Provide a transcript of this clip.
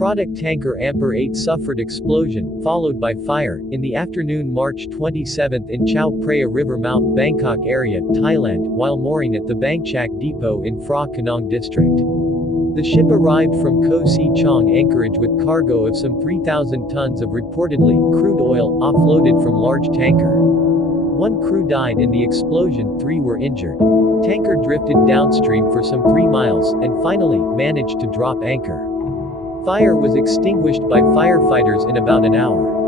Product tanker Ampar 8 suffered explosion, followed by fire, in the afternoon March 27 in Chao Praya river mouth Bangkok area, Thailand, while mooring at the Bangchak depot in Phra Khanong district. The ship arrived from Koh Si Chang Anchorage with cargo of some 3,000 tons of reportedly crude oil, offloaded from large tanker. One crew died in the explosion, 3 were injured. Tanker drifted downstream for some 3 miles, and finally, managed to drop anchor. Fire was extinguished by firefighters in about an hour.